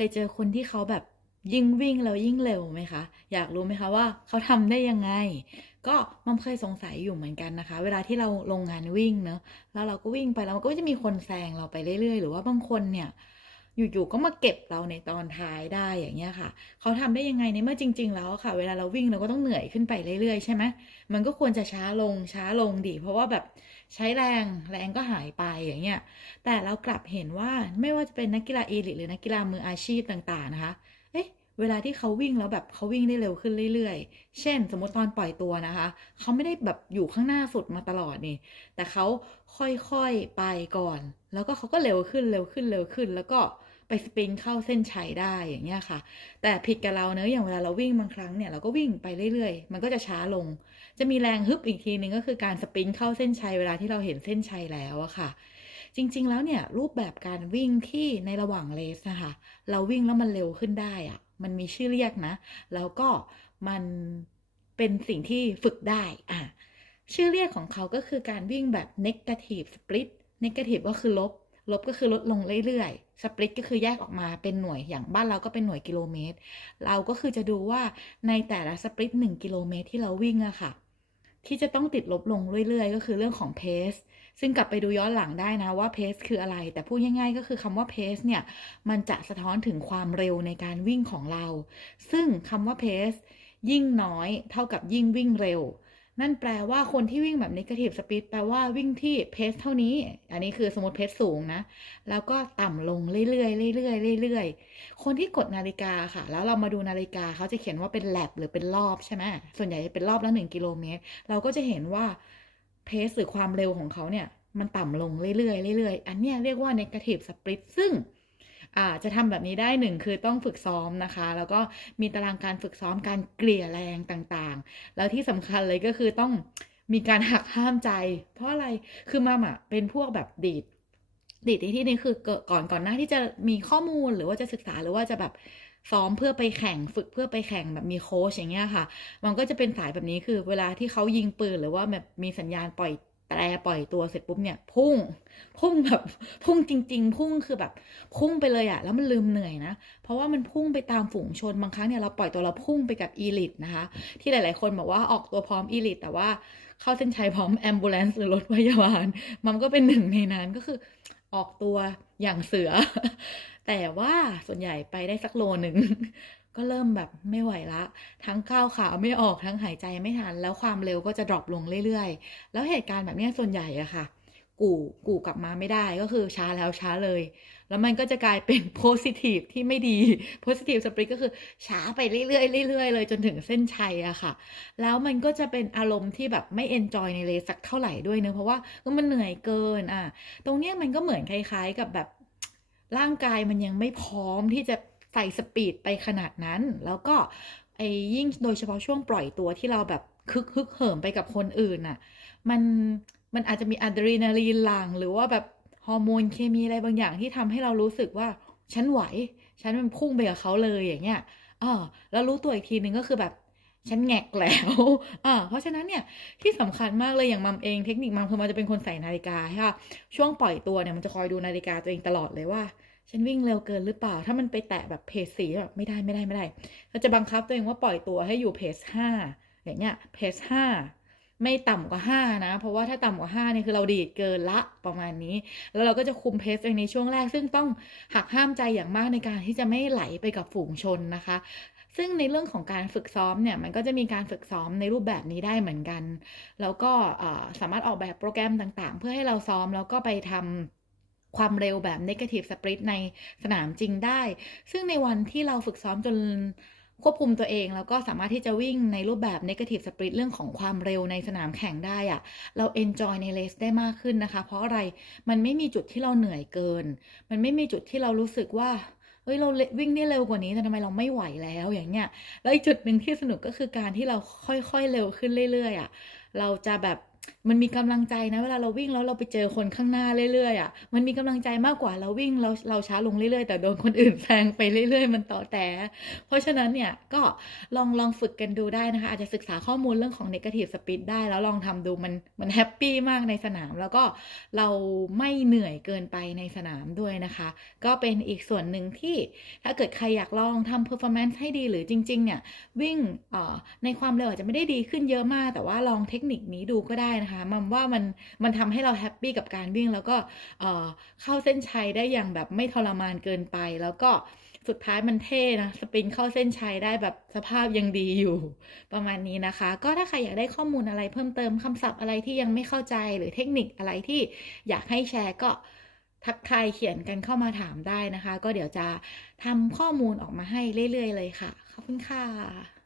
เคยเจอคนที่เขาแบบยิ่งวิ่งแล้วยิ่งเร็วไหมคะ อยากรู้ไหมคะว่าเขาทำได้ยังไง ก็มัมเคยสงสัยอยู่เหมือนกันนะคะ เวลาที่เราลงงานวิ่งเนอะแล้วเราก็วิ่งไปแล้วมันก็จะมีคนแซงเราไปเรื่อยๆ หรือว่าบางคนเนี่ย อยู่ๆก็มาเก็บเราในตอนท้ายได้อย่างเงี้ยค่ะ เขาทำได้ยังไงในเมื่อจริง ๆ แล้วค่ะ เวลาเราวิ่งเราก็ต้องเหนื่อยขึ้นไปเรื่อยๆ ใช่ไหมมันก็ควรจะช้าลงช้าลงดิเพราะว่าแบบใช้แรงแรงก็หายไปอย่างเงี้ยแต่เรากลับเห็นว่าไม่ว่าจะเป็นนักกีฬาเอลิทหรือนักกีฬามืออาชีพต่างๆนะคะเอ๊ะเวลาที่เขาวิ่งแล้วแบบเขาวิ่งได้เร็วขึ้นเรื่อยๆ เช่น สมมติตอนปล่อยตัวนะคะ เขาไม่ได้แบบอยู่ข้างหน้าสุดมาตลอดนี่ แต่เขาค่อยๆไปก่อน แล้วก็เขาก็เร็วขึ้นเร็วขึ้นเร็วขึ้น แล้วก็ ไปสปรินเข้าเส้นชัยได้อย่างเงี้ยค่ะ แต่ผิดกับเราเนอะอย่างเวลาเราวิ่งบางครั้งเนี่ยเราก็วิ่งไปเรื่อยๆ มันก็จะช้าลง จะมีแรงฮึบอีกทีนึงก็คือการสปรินเข้าเส้นชัยเวลาที่เราเห็นเส้นชัยแล้วอะค่ะ จริงๆแล้วเนี่ยรูปแบบการวิ่งที่ในระหว่างเลสนะคะเราวิ่งแล้วมันเร็วขึ้นได้อะมันมีชื่อเรียกนะ แล้วก็มันเป็นสิ่งที่ฝึกได้อะชื่อเรียกของเขาก็คือการวิ่งแบบ negative split negative ก็คือลบ ลบก็คือลดลงเรื่อยๆ split ก็คือแยกออกมาเป็นหน่วยอย่างบ้านเราก็เป็นหน่วยกิโลเมตร เราก็คือจะดูว่าในแต่ละ split 1กิโลเมตรที่เราวิ่งอะค่ะ ที่จะต้องติดลบลงเรื่อยๆ ก็คือเรื่องของเพสซึ่งกลับไปดูย้อนหลังได้นะว่าเพสคืออะไร แต่พูดง่ายๆ ก็คือคำว่าเพสเนี่ย มันจะสะท้อนถึงความเร็วในการวิ่งของเรา ซึ่งคำว่าเพสยิ่งน้อยเท่ากับยิ่งวิ่งเร็ว นั่นแปลว่าคนที่วิ่งแบบ negative speed แปลว่าวิ่งที่เพสเท่านี้ อันนี้คือสมมติเพสสูงนะ แล้วก็ต่ำลงเรื่อยๆเรื่อยๆเรื่อยๆ คนที่กดนาฬิกาค่ะ แล้วเรามาดูนาฬิกาเขาจะเขียนว่าเป็นแลบหรือเป็นรอบใช่ไหมส่วนใหญ่จะเป็นรอบละหนึ่งกิโลเมตร เราก็จะเห็นว่าเพสหรือความเร็วของเขาเนี่ย มันต่ำลงเรื่อยๆเรื่อยๆ อันนี้เรียกว่า negative split ซึ่ง จะทำแบบนี้ได้หนึ่งคือต้องฝึกซ้อมนะคะ แล้วก็มีตารางการฝึกซ้อมการเกลี่ยแรงต่างๆ แล้วที่สำคัญเลยก็คือต้องมีการหักห้ามใจ เพราะอะไรคือมาอะเป็นพวกแบบดีดดีดในที่นี้คือก่อนก่อนหน้าที่จะมีข้อมูลหรือว่าจะศึกษาหรือว่าจะแบบซ้อมเพื่อไปแข่งฝึกเพื่อไปแข่งแบบมีโค้ชอย่างเงี้ยค่ะ มันก็จะเป็นสายแบบนี้คือเวลาที่เขายิงปืนหรือว่าแบบมีสัญญาณปล่อย แตรปล่อยตัวเสร็จปุ๊บเนี่ย พุ่ง พุ่งแบบพุ่งจริง ๆ พุ่งคือแบบ พุ่งไปเลยอะแล้วมันลืมเหนื่อยนะ เพราะว่ามันพุ่งไปตามฝูงชนบางครั้งเนี่ยเราปล่อยตัวเราพุ่งไปกับอีลิทนะคะ ที่หลาย ๆ คนบอกว่าออกตัวพร้อมอีลิทแต่ว่าเข้าเส้นชัยพร้อมแอมบูเลนซ์หรือรถพยาบาล มันก็เป็นหนึ่งในนั้นก็คือออกตัวอย่างเสือ แต่ว่าส่วนใหญ่ไปได้สักโลหนึ่ง ก็เริ่มแบบไม่ไหวละ ทั้งก้าวขาไม่ออกทั้งหายใจไม่ทัน แล้วความเร็วก็จะดรอปลงเรื่อยๆ แล้วเหตุการณ์แบบนี้ส่วนใหญ่อะค่ะ กูกูกลับมาไม่ได้ก็คือช้าแล้วช้าเลย แล้วมันก็จะกลายเป็น positive ที่ไม่ดี positive split ก็คือช้าไปเรื่อยๆเรื่อยๆเลยจนถึงเส้นชัยอะค่ะ แล้วมันก็จะเป็นอารมณ์ที่แบบไม่ enjoy ในเลสักเท่าไหร่ด้วยเนะเพราะว่าก็มันเหนื่อยเกินอะตรงเนี้ยมันก็เหมือนคล้าย ๆ กับแบบร่างกายมันยังไม่พร้อมที่จะ ใส่สปีดไปขนาดนั้น แล้วก็ไอ้ยิ่งโดยเฉพาะช่วงปล่อยตัวที่เราแบบคึกฮึกเหิมไปกับคนอื่นน่ะ มันมันอาจจะมีอะดรีนาลีนหลั่งหรือว่าแบบฮอร์โมนเคมีอะไรบางอย่างที่ทำให้เรารู้สึกว่าฉันไหว ฉันมันพุ่งไปกับเขาเลยอย่างเงี้ยอ่าแล้วรู้ตัวอีกทีนึงก็คือแบบฉันแงกแล้วอ่าเพราะฉะนั้นเนี่ยที่สำคัญมากเลยอย่างมัมเองเทคนิคมัมคือมันจะเป็นคนใส่นาฬิกาใช่ป่ะช่วงปล่อยตัวเนี่ยมันจะคอยดูนาฬิกาตัวเองตลอดเลยว่า ฉันวิ่งเร็วเกินหรือเปล่า ถ้ามันไปแตะแบบเพจสี่แบบไม่ได้ไม่ได้ไม่ได้เราจะบังคับตัวเองว่าปล่อยตัวให้อยู่เพจห้าอย่างเงี้ยเพจห้าไม่ต่ำกว่าห้านะ เพราะว่าถ้าต่ำกว่าห้านี่คือเราดีดเกินละประมาณนี้ แล้วเราก็จะคุมเพสเองในช่วงแรก ซึ่งต้องหักห้ามใจอย่างมากในการที่จะไม่ไหลไปกับฝูงชนนะคะ ซึ่งในเรื่องของการฝึกซ้อมเนี่ยมันก็จะมีการฝึกซ้อมในรูปแบบนี้ได้เหมือนกัน แล้วก็สามารถออกแบบโปรแกรมต่างๆ เพื่อให้เราซ้อมแล้วก็ไปทำ ความเร็วแบบ negative split ในสนามจริงได้ ซึ่งในวันที่เราฝึกซ้อมจนควบคุมตัวเองแล้วก็สามารถที่จะวิ่งในรูปแบบ negative split เรื่องของความเร็วในสนามแข่งได้อะเรา enjoy ในเลสได้มากขึ้นนะคะ เพราะอะไรมันไม่มีจุดที่เราเหนื่อยเกิน มันไม่มีจุดที่เรารู้สึกว่าเฮ้ยเราวิ่งได้เร็วกว่านี้แต่ทำไมเราไม่ไหวแล้วอย่างเงี้ยแล้วอีกจุดหนึ่งที่สนุกก็คือการที่เราค่อยๆเร็วขึ้นเรื่อยๆอะเราจะแบบ มันมีกำลังใจนะเวลาเราวิ่งแล้วเราไปเจอคนข้างหน้าเรื่อยๆอะมันมีกำลังใจมากกว่าเราวิ่งแล้วเราช้าลงเรื่อยๆ แต่โดนคนอื่นแซงไปเรื่อย ๆ มันต่อแต๋เพราะฉะนั้นเนี่ยก็ลองลองฝึกกันดูได้นะคะ อาจจะศึกษาข้อมูลเรื่องของ negative speed ได้ แล้วลองทำดูมันมันแฮปปี้มากในสนาม แล้วก็เราไม่เหนื่อยเกินไปในสนามด้วยนะคะ ก็เป็นอีกส่วนหนึ่งที่ถ้าเกิดใครอยากลองทำ performance ให้ดีหรือจริง ๆ เนี่ยวิ่งในความเร็วอาจจะไม่ได้ดีขึ้นเยอะมาก แต่ว่าลองเทคนิคนี้ดูก็ได้นะคะมันว่ามันมันทำให้เราแฮปปี้กับการวิ่ง แล้วก็เข้าเส้นชัยได้อย่างแบบไม่ทรมานเกินไป แล้วก็สุดท้ายมันเท่นะสปรินเข้าเส้นชัยได้แบบสภาพยังดีอยู่ ประมาณนี้นะคะ ก็ถ้าใครอยากได้ข้อมูลอะไรเพิ่มเติมคำศัพท์อะไรที่ยังไม่เข้าใจหรือเทคนิคอะไรที่อยากให้แชร์ก็ทักทายเขียนกันเข้ามาถามได้นะคะ ก็เดี๋ยวจะทำข้อมูลออกมาให้เรื่อยๆเลยค่ะ ขอบคุณค่ะ